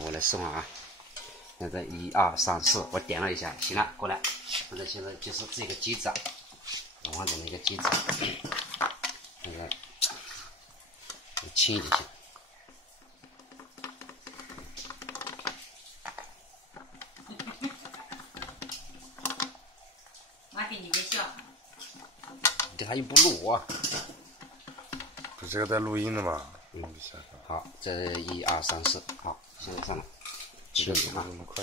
我来试啊。现在1、2、3、4，我点了一下，行了，过来。现在就是这个机子，完整的一个机子，那个轻一点行。妈给你个笑。这还有不录啊？不是这个在录音的吗？好，这1、2、3、4，好，现在上来，轻一点啊，那么快。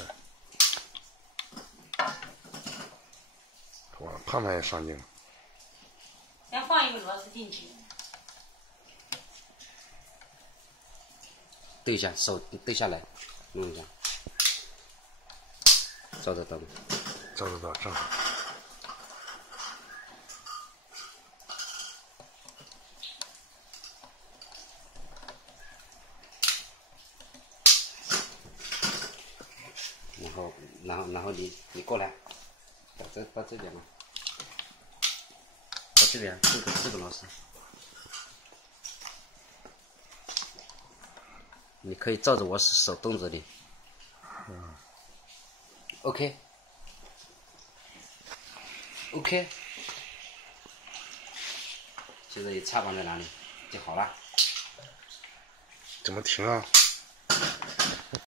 哇，胖胖也上镜了。先放一个螺丝进去。对一下，手对下来，弄一下，照得到吗？照得到，正好。然后你过来，到这边嘛，到这边这个螺丝，你可以照着我手动着的。OK， 现在你插绑在哪里就好了。怎么停啊？